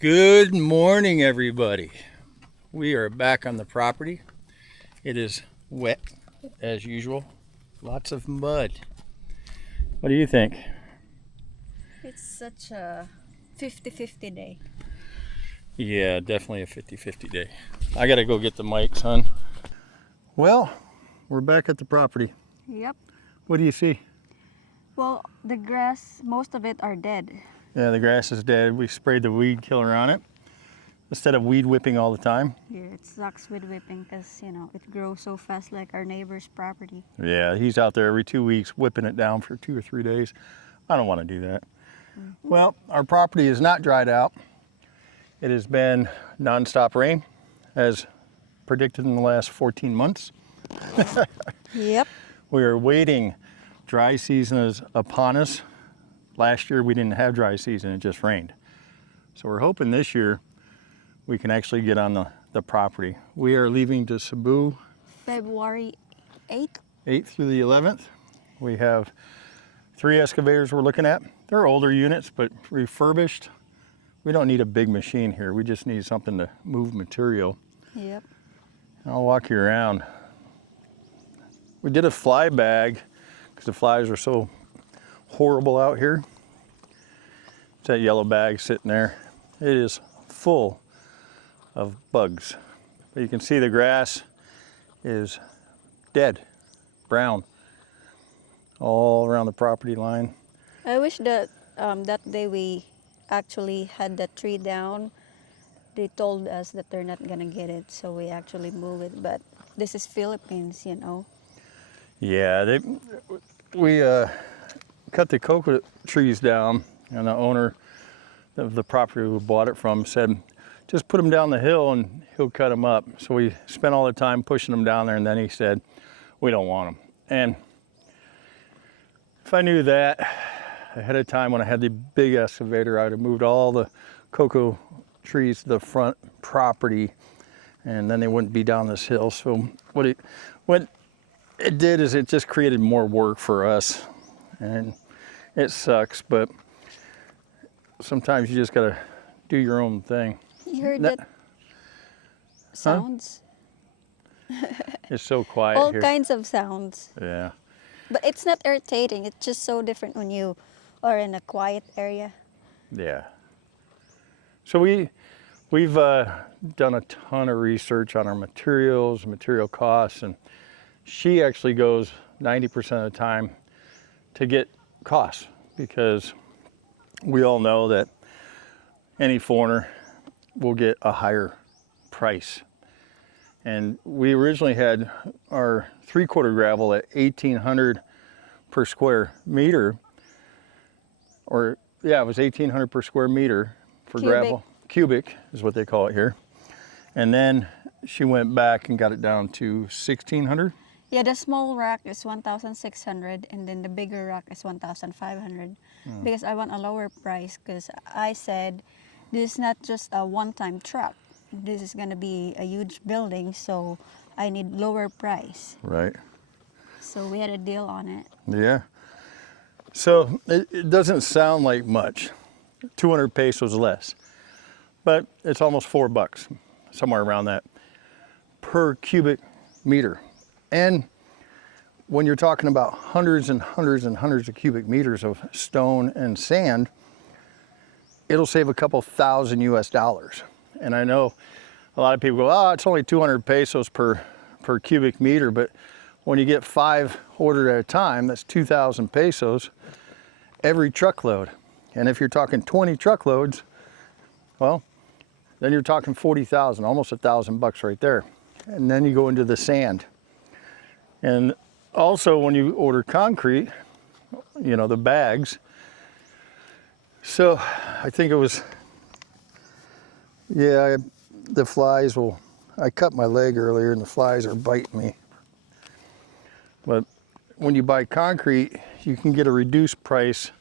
Good morning, everybody. We are back on the property. It is wet as usual. Lots of mud. What do you think? It's such a 50-50 day. Yeah, definitely a 50-50 day. I gotta go get the mic, son. Well, we're back at the property. Yep. What do you see? Well, the grass, most of it are dead. Yeah, the grass is dead. We sprayed the weed killer on it instead of weed whipping all the time. Yeah, it sucks with whipping because, it grows so fast like our neighbor's property. Yeah, he's out there every 2 weeks whipping it down for 2 or 3 days. I don't want to do that. Well, our property is not dried out. It has been nonstop rain, as predicted in the last 14 months. Yep. We are waiting. Dry season is upon us. Last year we didn't have dry season, it just rained. So we're hoping this year we can actually get on the property. We are leaving to Cebu February 8th. 8th through the 11th. We have 3 excavators we're looking at. They're older units, but refurbished. We don't need a big machine here. We just need something to move material. Yep. I'll walk you around. We did a fly bag because the flies are so horrible out here. It's that yellow bag sitting there. It is full of bugs. But you can see the grass is dead, brown, all around the property line. I wish that that day we actually had that tree down. They told us that they're not gonna get it, so we actually move it. But this is Philippines. Yeah, we cut the coconut trees down, and the owner of the property we bought it from said, just put them down the hill and he'll cut them up. So we spent all the time pushing them down there, and then he said, we don't want them. And if I knew that ahead of time when I had the big excavator, I'd have moved all the cocoa trees to the front property, and then they wouldn't be down this hill. So what it did is it just created more work for us, and it sucks, but sometimes you just gotta do your own thing. You heard that sounds? It's so quiet All here. kinds of sounds. Yeah. But it's not irritating. It's just so different when you are in a quiet area. Yeah. So we've done a ton of research on our materials, material costs, and she actually goes 90% of the time to get costs, because we all know that any foreigner will get a higher price. And we originally had our 3/4 gravel at 1,800 per square meter, or yeah, it was 1,800 per square meter for Cubic. gravel. Cubic is what they call it here. And then she went back and got it down to 1,600. Yeah, the small rack is 1,600 and then the bigger rack is 1,500 because I want a lower price, because I said this is not just a one-time truck. This is going to be a huge building, so I need lower price. Right. So we had a deal on it. Yeah. So it doesn't sound like much, 200 pesos less, but it's almost $4, somewhere around that, per cubic meter. And when you're talking about hundreds and hundreds and hundreds of cubic meters of stone and sand, it'll save a couple thousand US. And I know a lot of people go, oh, it's only 200 pesos per cubic meter, but when you get 5 ordered at a time, that's 2,000 pesos every truckload. And if you're talking 20 truckloads, well, then you're talking 40,000, almost $1,000 right there. And then you go into the sand. And also when you order concrete, the bags. So I think it was, yeah, the flies I cut my leg earlier and the flies are biting me. But when you buy concrete, you can get a reduced price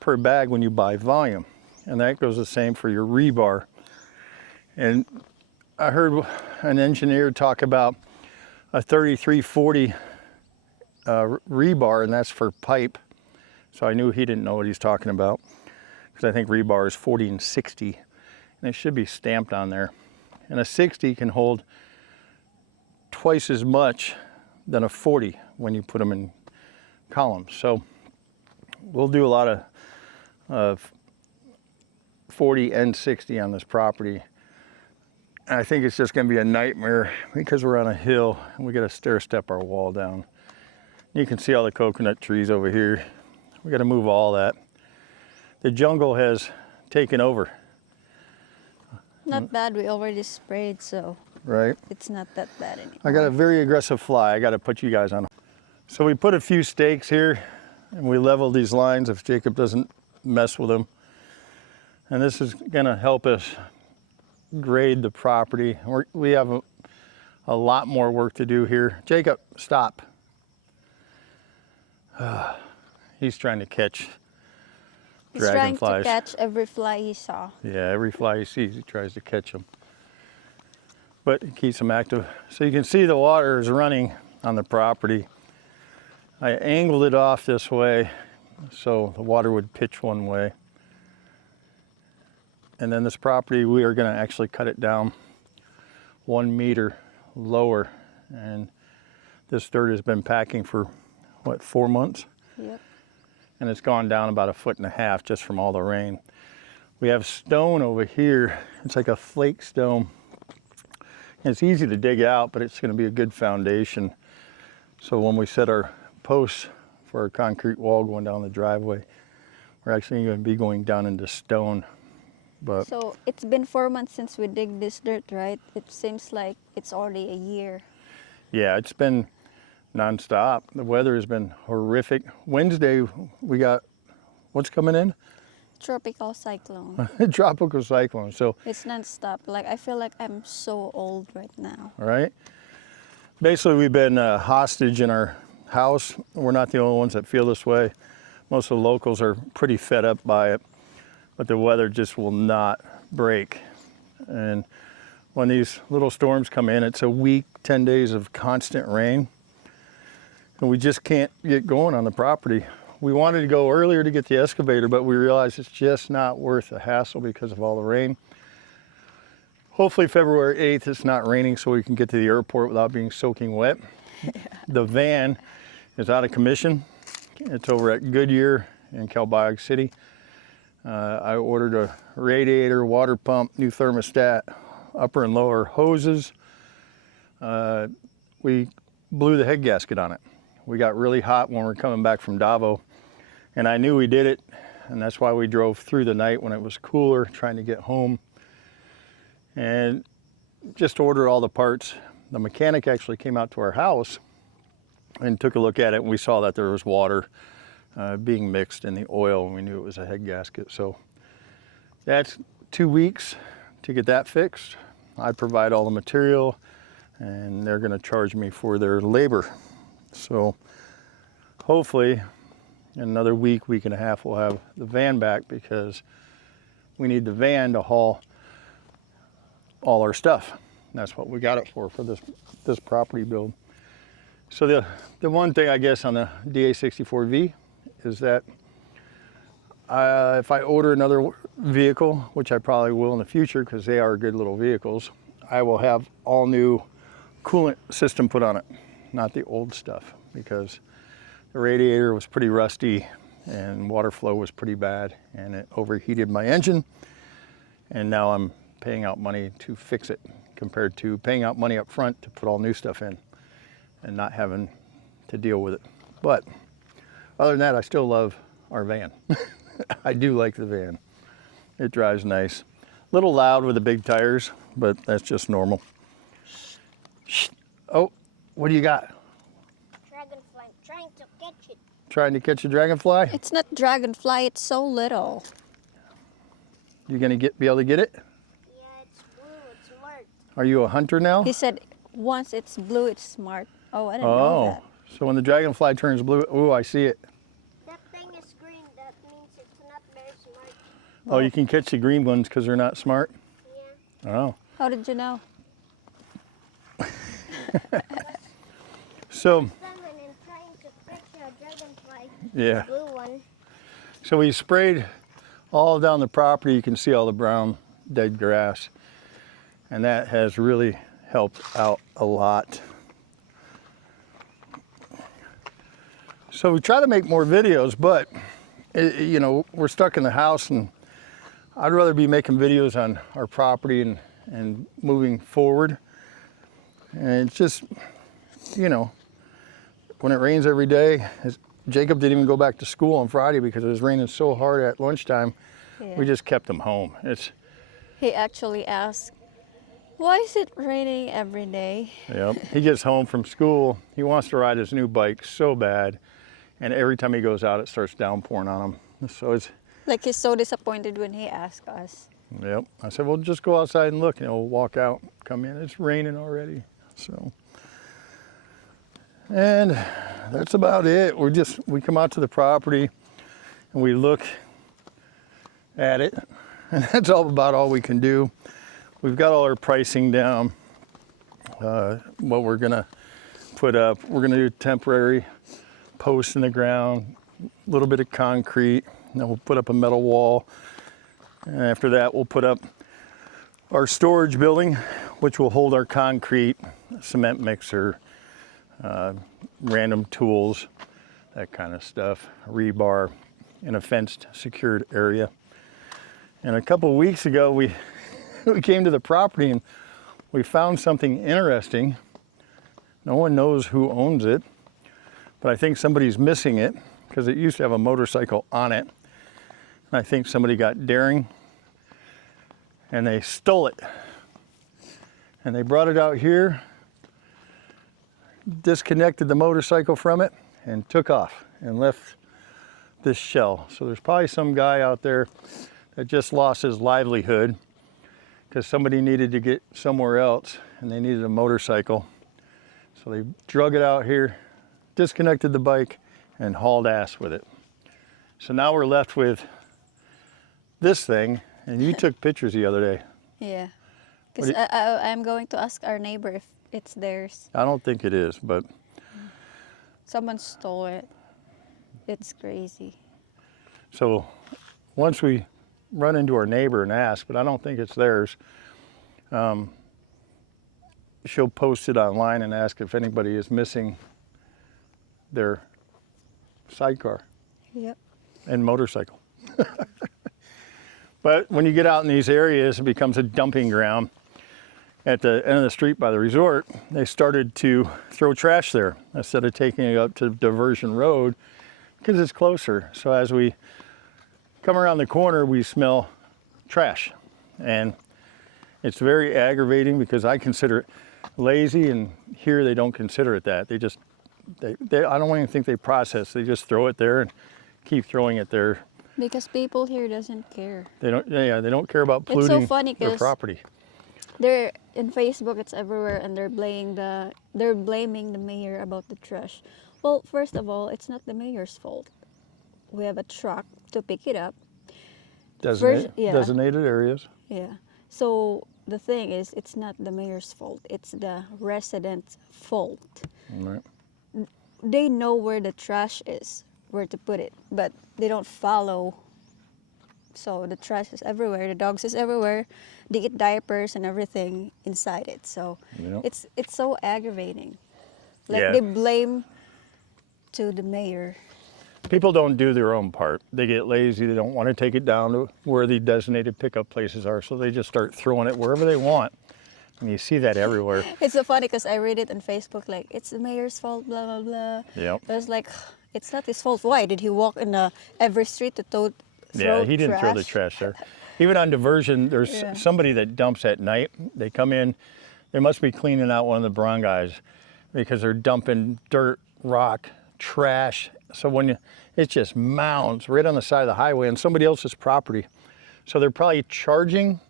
per bag when you buy volume. And that goes the same for your rebar. And I heard an engineer talk about a 3340 rebar, and that's for pipe. So I knew he didn't know what he's talking about, because I think rebar is 40 and 60, And it should be stamped on there. And a 60 can hold twice as much than a 40 when you put them in columns. So we'll do a lot of 40 and 60 on this property. And I think it's just going to be a nightmare because we're on a hill and we got to stair step our wall down. You can see all the coconut trees over here. We got to move all that. The jungle has taken over. Not bad. We already sprayed, so Right. it's not that bad anymore. I got a very aggressive fly. I got to put you guys on. So we put a few stakes here and we level these lines if Jacob doesn't mess with them. And this is going to help us grade the property. We have a lot more work to do here. Jacob, stop. He's trying to catch He's trying to dragonflies. catch every fly he saw. Yeah, every fly he sees, he tries to catch them. But it keeps them active. So you can see the water is running on the property. I angled it off this way so the water would pitch one way. And then this property, we are going to actually cut it down 1 meter lower. And this dirt has been packing for, what, 4 months? Yep. And it's gone down about 1.5 feet just from all the rain. We have stone over here. It's like a flake stone. It's easy to dig out, but it's going to be a good foundation. So when we set our posts for our concrete wall going down the driveway, we're actually going to be going down into stone. But So it's been 4 months since we dig this dirt, right? It seems like it's already a year. yeah, it's been nonstop. The weather has been horrific. Wednesday, we got, what's coming in? Tropical cyclone. A tropical cyclone. So, It's non-stop. Like, I feel like I'm so old right now. all right. Basically, we've been hostage in our house. We're not the only ones that feel this way. Most of the locals are pretty fed up by it, but the weather just will not break. And when these little storms come in, it's a week, 10 days of constant rain. And we just can't get going on the property. We wanted to go earlier to get the excavator, but we realized it's just not worth the hassle because of all the rain. Hopefully February 8th it's not raining so we can get to the airport without being soaking wet. The van is out of commission. It's over at Goodyear in Kelbog City. I ordered a radiator, water pump, new thermostat, upper and lower hoses. We blew the head gasket on it. We got really hot when we were coming back from Davao, and I knew we did it, and that's why we drove through the night when it was cooler, trying to get home. And just ordered all the parts. The mechanic actually came out to our house and took a look at it, and we saw that there was water being mixed in the oil, and we knew it was a head gasket. So that's 2 weeks to get that fixed. I provide all the material, and they're going to charge me for their labor. So hopefully in another week, week and a half, we'll have the van back because we need the van to haul all our stuff. And that's what we got it for this property build. So the one thing I guess on the DA64V is that if I order another vehicle, which I probably will in the future because they are good little vehicles, I will have all new coolant system put on it, not the old stuff, because the radiator was pretty rusty and water flow was pretty bad and it overheated my engine, and now I'm paying out money to fix it compared to paying out money up front to put all new stuff in and not having to deal with it. But other than that, I still love our van. I do like the van. It drives nice. A little loud with the big tires, but that's just normal. Shh. Oh, what do you got? Dragonfly, trying to catch it. Trying to catch a dragonfly? It's not dragonfly, it's so little. You gonna be able to get it? Yeah, it's blue, it's smart. Are you a hunter now? He said once it's blue, it's smart. Oh, I didn't know that. So when the dragonfly turns blue, oh, I see it. That thing is green, that means it's not very smart. Oh, you can catch the green ones because they're not smart? Yeah. Oh. How did you know? So, Feminine trying to catch a dragonfly. yeah. Blue one. So we sprayed all down the property. You can see all the brown dead grass. And that has really helped out a lot. So we try to make more videos, but you know, we're stuck in the house, and I'd rather be making videos on our property and moving forward. And it's just, you know, when it rains every day, Jacob didn't even go back to school on Friday because it was raining so hard at lunchtime. Yeah. We just kept him home. He actually asked, why is it raining every day? Yep. He gets home from school. He wants to ride his new bike so bad. And every time he goes out, it starts downpouring on him. So it's, Like he's so disappointed when he asked us. yep. I said, well, just go outside and look. And he'll walk out, come in. It's raining already. So, and that's about it. We come out to the property and we look at it. And that's about all we can do. We've got all our pricing down. What we're gonna put up. We're gonna do temporary posts in the ground, a little bit of concrete, and then we'll put up a metal wall. And after that, we'll put up our storage building, which will hold our concrete, cement mixer, random tools, that kind of stuff, rebar in a fenced, secured area. And a couple of weeks ago, we came to the property and we found something interesting. No one knows who owns it, but I think somebody's missing it because it used to have a motorcycle on it. And I think somebody got daring and they stole it. And they brought it out here, disconnected the motorcycle from it, and took off and left this shell. So there's probably some guy out there that just lost his livelihood because somebody needed to get somewhere else and they needed a motorcycle. So they drug it out here, disconnected the bike, and hauled ass with it. So now we're left with this thing, and you took pictures the other day. Yeah. What Because do I'm going to ask our neighbor if it's theirs. I don't think it is, but Someone stole it. It's crazy. so once we run into our neighbor and ask, but I don't think it's theirs, she'll post it online and ask if anybody is missing their sidecar Yep. and motorcycle. But when you get out in these areas, it becomes a dumping ground. At the end of the street by the resort, they started to throw trash there instead of taking it up to Diversion Road because it's closer. So as we come around the corner, we smell trash. And it's very aggravating because I consider it lazy, and here they don't consider it that. I don't even think they process. They just throw it there and keep throwing it there. Because people here doesn't care. They don't care about It's so polluting funny their 'cause property. They're in Facebook, it's everywhere, and they're blaming the mayor about the trash. Well, first of all, it's not the mayor's fault. We have a truck to pick it up. Yeah. Designated areas. Yeah. So the thing is, it's not the mayor's fault. It's the residents' fault. Right. They know where the trash is, where to put it, but they don't follow. So the trash is everywhere. The dogs is everywhere. They eat diapers and everything inside it. So Yep. it's so aggravating. Like Yeah. they blame to the mayor. People don't do their own part. They get lazy. They don't want to take it down to where the designated pickup places are, so they just start throwing it wherever they want. And you see that everywhere. It's so funny because I read it on Facebook like it's the mayor's fault, blah blah blah. Yep. I was like, it's not his fault. Why did he walk in every street to throw Yeah, he didn't throw the trash there. Even on Diversion, there's Yeah. somebody that dumps at night. They come in, they must be cleaning out one of the barangays because they're dumping dirt, rock, trash. So it's just mounds right on the side of the highway on somebody else's property. So they're probably charging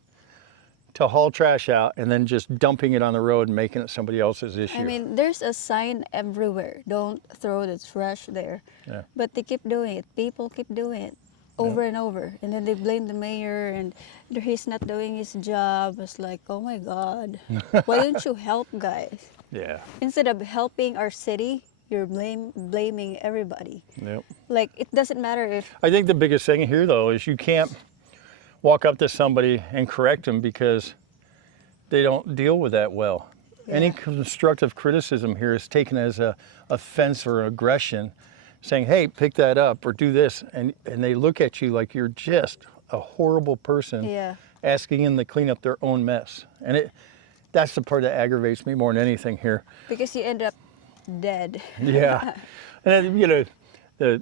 to haul trash out and then just dumping it on the road and making it somebody else's issue. I mean, there's a sign everywhere. Don't throw the trash there. Yeah. But they keep doing it. People keep doing it over and over. And then they blame the mayor and he's not doing his job. It's like, oh my God. Why don't you help, guys? Yeah. Instead of helping our city, you're blaming everybody. Yep. Like, it doesn't matter if, I think the biggest thing here, though, is walk up to somebody and correct them because they don't deal with that well. Any Yeah. constructive criticism here is taken as a offense or aggression, saying, hey, pick that up or do this. And they look at you like you're just a horrible person Yeah. asking them to clean up their own mess. And that's the part that aggravates me more than anything here. Because you end up dead. Yeah. And then, you know,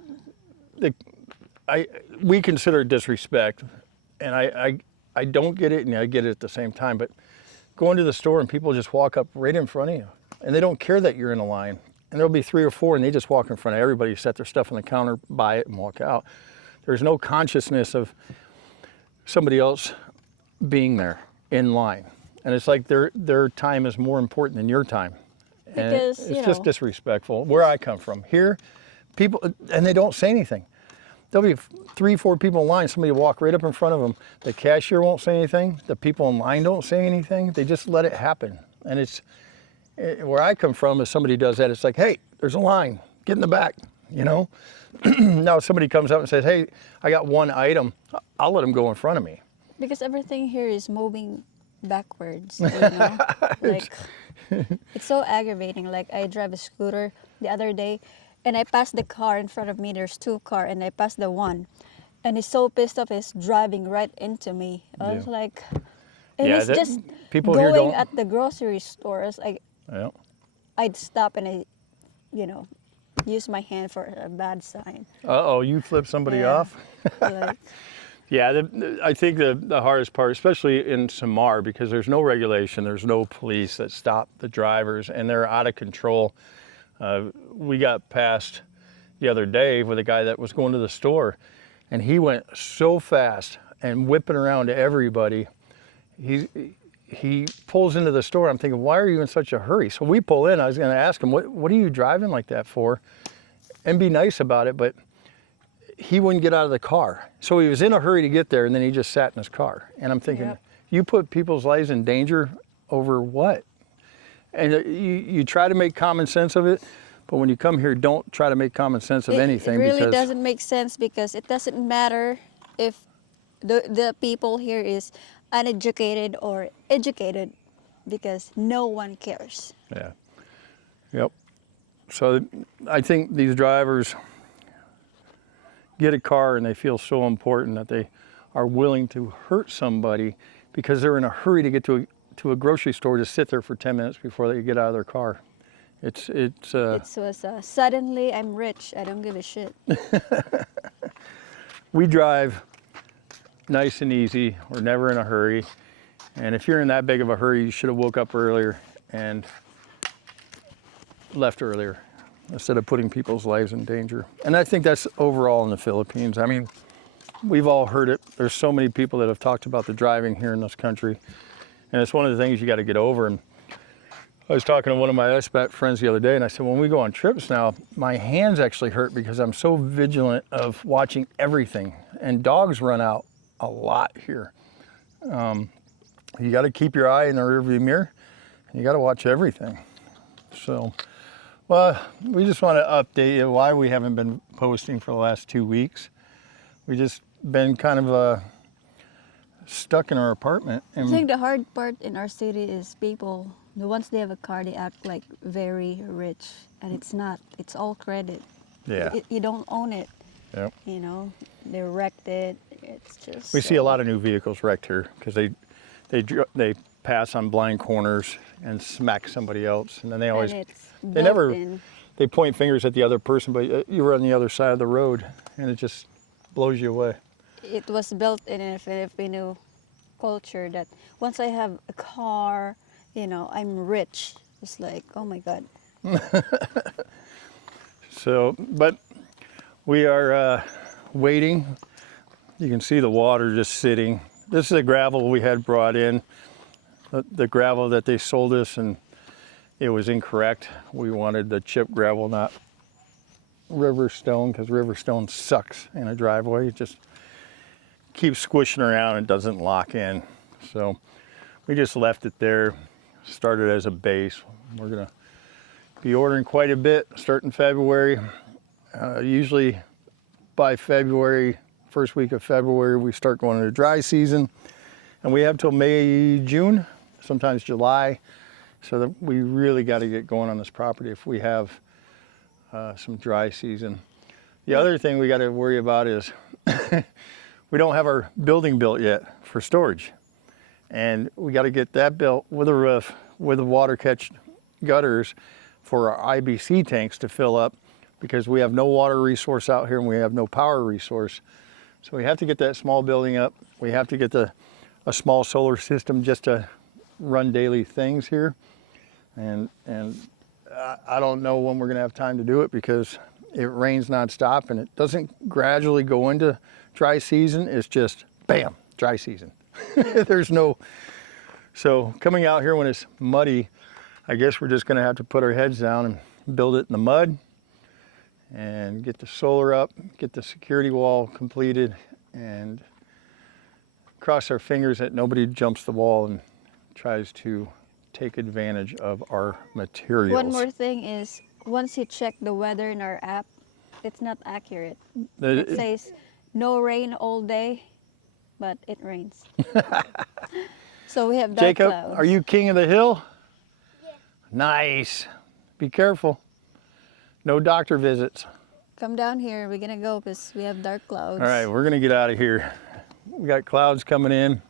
we consider it disrespect, and I don't get it and I get it at the same time, but going to the store and people just walk up right in front of you and they don't care that you're in a line, and there'll be 3 or 4 and they just walk in front of everybody, set their stuff on the counter, buy it and walk out. There's no consciousness of somebody else being there in line, and it's like their time is more important than your time. And Because, it's you just know, disrespectful. Where I come from, here, people, and they don't say anything. There'll be 3, 4 people in line. Somebody will walk right up in front of them. The cashier won't say anything. The people in line don't say anything. They just let it happen. And where I come from, if somebody does that, it's like, hey, there's a line. Get in the back, you know? Now if somebody comes up and says, hey, I got one item, I'll let them go in front of me. because everything here is moving backwards, you know? Like, it's so aggravating. Like, I drive a scooter the other day, and I passed the car in front of me. There's 2 cars, and I passed the one. And he's so pissed off, he's driving right into me. I was Yeah. like, and Yeah, it's that- just people here going don't- at the grocery stores. Yeah. I'd stop and you know, use my hand for a bad sign. Uh-oh, you flip somebody Yeah. off? Like, Yeah, I think the hardest part, especially in Samar, because there's no regulation, there's no police that stop the drivers, and they're out of control. We got passed the other day with a guy that was going to the store, and he went so fast and whipping around to everybody. He pulls into the store. I'm thinking, why are you in such a hurry? So we pull in. I was going to ask him, what are you driving like that for? And be nice about it, but he wouldn't get out of the car. So he was in a hurry to get there, and then he just sat in his car. And I'm thinking, Yep. you put people's lives in danger over what? And you try to make common sense of it, but when you come here, don't try to make common sense of anything. It really because doesn't make sense, because it doesn't matter if the people here is uneducated or educated, because no one cares. Yeah. Yep. So I think these drivers get a car and they feel so important that they are willing to hurt somebody because they're in a hurry to get to a grocery store to sit there for 10 minutes before they get out of their car. It was suddenly I'm rich, I don't give a shit. we drive nice and easy. We're never in a hurry. And if you're in that big of a hurry, you should have woke up earlier and left earlier instead of putting people's lives in danger. And I think that's overall in the Philippines. I mean, we've all heard it. There's so many people that have talked about the driving here in this country. And it's one of the things you got to get over. And I was talking to one of my expat friends the other day, and I said, when we go on trips now, my hands actually hurt because I'm so vigilant of watching everything. And dogs run out a lot here. You got to keep your eye in the rearview mirror, and you got to watch everything. So, well, we just want to update you why we haven't been posting for the last 2 weeks. We just been kind of stuck in our apartment. I think the hard part in our city is people, once they have a car, they act like very rich, and it's not. It's all credit. Yeah. You don't own it. Yep. You know, they wrecked it. It's just. We see a lot of new vehicles wrecked here because they pass on blind corners and smack somebody else, and then they always And it's they never built in. they point fingers at the other person, but you were on the other side of the road, and it just blows you away. It was built in a Filipino culture that once I have a car, you know, I'm rich. It's like, oh my God. So, but we are waiting. You can see the water just sitting. This is the gravel we had brought in, the gravel that they sold us, and it was incorrect. We wanted the chip gravel, not river stone, because river stone sucks in a driveway. It just keeps squishing around and doesn't lock in. So we just left it there, started as a base. We're gonna be ordering quite a bit starting February. Usually by February first week of February, we start going into dry season. And we have till May, June, sometimes July. So that we really got to get going on this property if we have some dry season. The other thing we got to worry about is we don't have our building built yet for storage. And we got to get that built with a roof, with the water catch gutters for our IBC tanks to fill up, because we have no water resource out here and we have no power resource. So we have to get that small building up. We have to get a small solar system just to run daily things here. And I don't know when we're gonna have time to do it, because it rains nonstop and it doesn't gradually go into dry season. It's just bam, dry season. There's no, so coming out here when it's muddy, I guess we're just gonna have to put our heads down and build it in the mud and get the solar up, get the security wall completed, and cross our fingers that nobody jumps the wall and tries to take advantage of our materials. One more thing is, once you check the weather in our app, it's not accurate. It says no rain all day, but it rains. So we have dark Jacob, clouds. are you king of the hill? Yeah. Nice. Be careful. No doctor visits. Come down here. We're gonna go because we have dark clouds. All right, we're gonna get out of here. We got clouds coming in,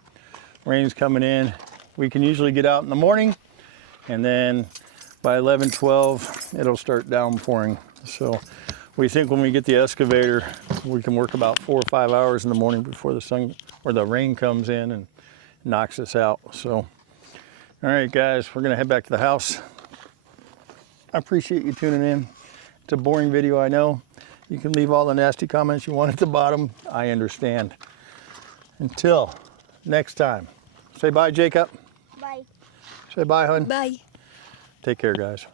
rain's coming in. We can usually get out in the morning, and then by 11, 12, it'll start downpouring. So we think when we get the excavator, we can work about 4 or 5 hours in the morning before the sun or the rain comes in and knocks us out. So, all right, guys, we're gonna head back to the house. I appreciate you tuning in. It's a boring video, I know. You can leave all the nasty comments you want at the bottom. I understand. Until next time, say bye, Jacob. Bye. Say bye, hun. Bye. Take care, guys.